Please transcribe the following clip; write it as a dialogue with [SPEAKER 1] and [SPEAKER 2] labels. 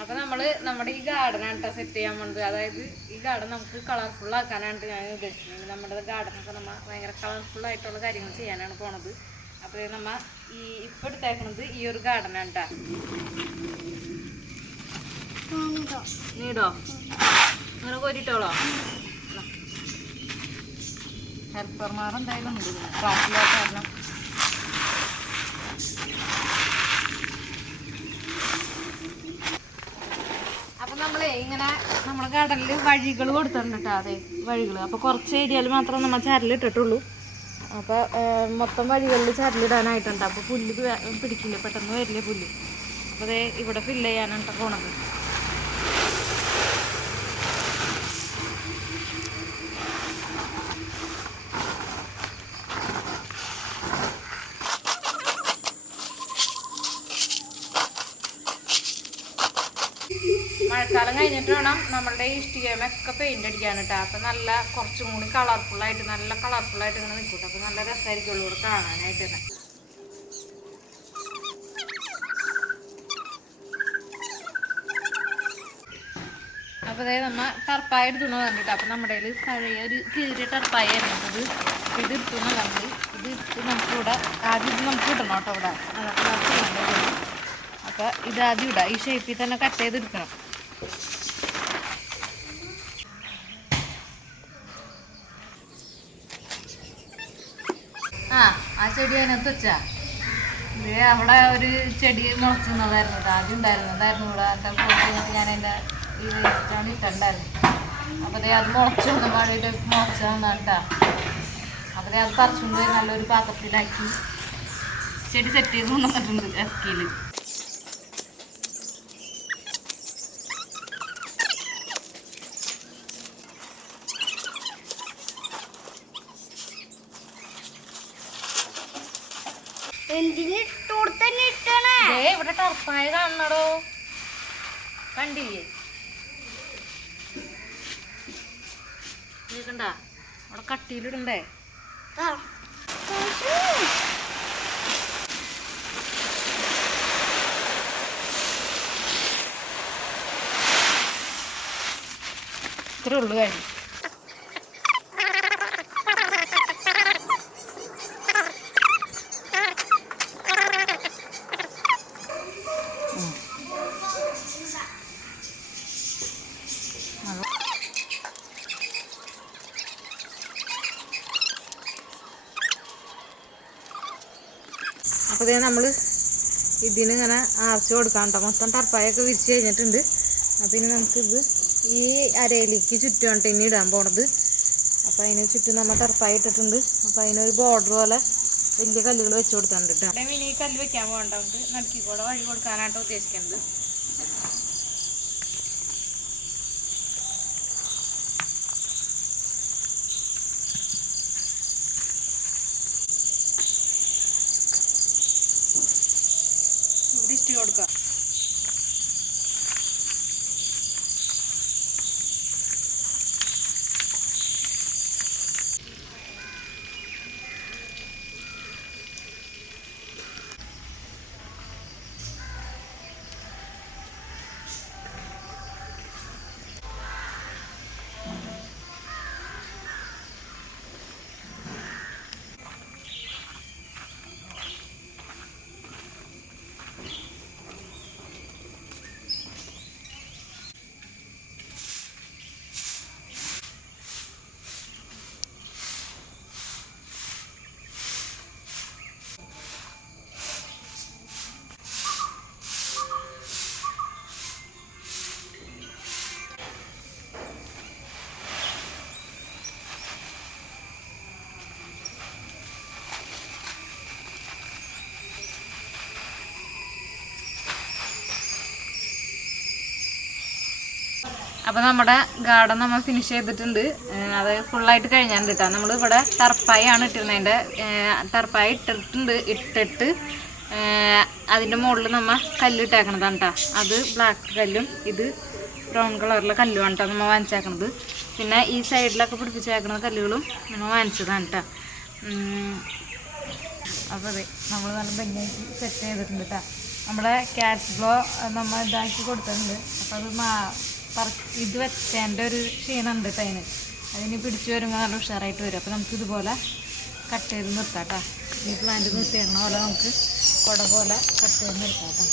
[SPEAKER 1] അപ്പൊ നമ്മൾ നമ്മുടെ ഈ ഗാർഡനാണ് കേട്ടോ സെറ്റ് ചെയ്യാൻ പോണത്. അതായത് ഈ ഗാർഡൻ നമുക്ക് കളർഫുൾ ആക്കാനാണ് ഞാൻ ഉദ്ദേശിക്കുന്നത്. നമ്മുടെ ഗാർഡനൊക്കെ നമ്മ ഭയങ്കര കളർഫുൾ ആയിട്ടുള്ള കാര്യങ്ങൾ ചെയ്യാനാണ് പോണത്. അപ്പൊ നമ്മ ഈ ഇപ്പൊ എടുത്തേക്കണത് ഈ ഒരു ഗാർഡനാണ് കേട്ടോ നീടോ? അങ്ങനെ കോരിട്ടോളോ? ഹെൽപ്പർമാർ എന്തായാലും ഉണ്ട് കാരണം. നമ്മളെ ഇങ്ങനെ നമ്മുടെ കടലിൽ വഴികൾ കൊടുത്തിട്ടുണ്ട് അതെ വഴികൾ അപ്പോൾ കുറച്ച് ഏരിയയിൽ മാത്രം നമ്മൾ ചരലിട്ടിട്ടുള്ളൂ അപ്പോൾ മൊത്തം വഴികളിൽ ചരലിടാനായിട്ടുണ്ട്. അപ്പോൾ പുല്ല് പിടിക്കില്ല? പെട്ടെന്ന് വരില്ല പുല്ല്? അപ്പോൾ അതെ ഇവിടെ ഫില്ല് ചെയ്യാനാണ് ട്ടോ പോണത്. മഴക്കാലം കഴിഞ്ഞിട്ട് വേണം നമ്മളുടെ ഇഷ്ടികമൊക്കെ പെയിന്റ് അടിക്കാൻ കേട്ടോ അപ്പം നല്ല കുറച്ചും കൂടി കളർഫുൾ ആയിട്ട് നല്ല കളർഫുൾ ആയിട്ട് ഇങ്ങനെ നിൽക്കും അപ്പം നല്ല രസമായിരിക്കുള്ളൂ ഇവിടെ കാണാനായിട്ട്. തന്നെ അപ്പോൾ അതായത് നമ്മൾ ടർപ്പായ എടുത്തുകൊണ്ട് വന്നിട്ട് അപ്പം നമ്മുടെ കയ്യിൽ പഴയ ഒരു കീറിയ ടർപ്പായ ഇത് എടുത്തുന്ന നമ്മൾ ഇത് എടുത്ത് നമുക്കിവിടെ ആദ്യം ഇത് നമുക്ക് ഇടണം കേട്ടോ ഇവിടെ. അതൊക്കെ നമുക്ക് ചെയ്യേണ്ടത് ഇത് ആദ്യം ഇടാം. ഈ ഷേപ്പിൽ തന്നെ കട്ട് ചെയ്ത് ആ ആ ചെടി അതിനകത്ത് വെച്ചാ. ഇത് അവിടെ ഒരു ചെടി മുളച്ചുന്നതായിരുന്നു ആദ്യം ഉണ്ടായിരുന്നു. അതായിരുന്നു ഇവിടെ എന്റെ പോയിട്ട് ഞാൻ എന്റെ ഈ വേസ്റ്റാണ് ഇട്ടുണ്ടായിരുന്നു അപ്പോൾ അത് മുളച്ചു വന്ന പാടിയിട്ട് മുളച്ചു അപ്പോൾ അത് പറിച്ചുകൊണ്ട് നല്ലൊരു പാത്രത്തിലാക്കി. ചെടി സെറ്റ് ചെയ്ത് കൊണ്ടുവന്നിട്ടുണ്ട് എസ്കിയിൽ ഇവിടെ ടർപ്പായ കാണണടോ കണ്ടില്ലേ? കണ്ട അവിടെ കട്ടിയിലിടണ്ടേ. ഇത്രേ ഉള്ളു കഴിഞ്ഞു അപ്പോൾ ഇതേ നമ്മൾ ഇതിന് ഇങ്ങനെ ആർച്ച് കൊടുക്കാം കേട്ടോ. മൊത്തം ടർപ്പായൊക്കെ വിരിച്ച് കഴിഞ്ഞിട്ടുണ്ട്. അപ്പം ഇനി നമുക്കിത് ഈ അരയിലേക്ക് ചുറ്റുമാണ് ഇനി ഇടാൻ പോണത്. അപ്പോൾ അതിന് ചുറ്റും നമ്മൾ ടർപ്പായി ഇട്ടിട്ടുണ്ട്. അപ്പോൾ അതിനൊരു ബോർഡർ പോലെ വലിയ കല്ലുകൾ വെച്ച് കൊടുത്തിട്ടുണ്ട് കേട്ടോ. ഇനി കല്ല് വെക്കാൻ പോകണ്ട. നമുക്ക് നടുക്കിക്കൂടെ വഴി കൊടുക്കാനായിട്ട് ഉദ്ദേശിക്കുന്നത് ഇവിടെ ഇഷ്ടി കൊടുക്കാം അപ്പോൾ നമ്മുടെ ഗാർഡൻ നമ്മൾ ഫിനിഷ് ചെയ്തിട്ടുണ്ട്. അത് ഫുള്ളായിട്ട് കഴിഞ്ഞാൽ കിട്ടാം നമ്മൾ ഇവിടെ ടർപ്പായി ആണ് ഇട്ടിരുന്നത്. അതിന്റെ ടർപ്പായി ഇട്ടിട്ടുണ്ട് ഇട്ടിട്ട് അതിന്റെ മുകളിൽ നമ്മൾ കല്ലിട്ടേക്കണതാണ് കേട്ടോ അത് ബ്ലാക്ക് കല്ലും ഇത് ബ്രൗൺ കളറിലെ കല്ലുമാണ് കേട്ടോ നമ്മൾ വാങ്ങിച്ചേക്കണത്. പിന്നെ ഈ സൈഡിലൊക്കെ പിടിപ്പിച്ചേക്കണ കല്ലുകളും നമ്മൾ വാങ്ങിച്ചതാണ് കേട്ടോ അപ്പോൾ അതെ നമ്മൾ നല്ല ഭംഗിയായിട്ട് സെറ്റ് ചെയ്തിട്ടുണ്ട് കേട്ടോ നമ്മുടെ ക്യാറ്റ്സ് ബ്ലോ നമ്മൾ ഇതാക്കി കൊടുത്തിട്ടുണ്ട്. അപ്പോൾ അത് ഇത് വെച്ചതിന്റെ ഒരു ക്ഷീണമുണ്ട് അതിന് അതിന് പിടിച്ചു വരുമ്പോൾ നല്ല ഉഷാറായിട്ട് വരും. അപ്പോൾ നമുക്ക് ഇതുപോലെ കട്ട് ചെയ്ത് നിർത്താം കേട്ടോ ഈ പ്ലാന്റ് നിർത്തിയിരുന്ന പോലെ നമുക്ക് കുട പോലെ കട്ട് ചെയ്ത് നിർത്താം കേട്ടോ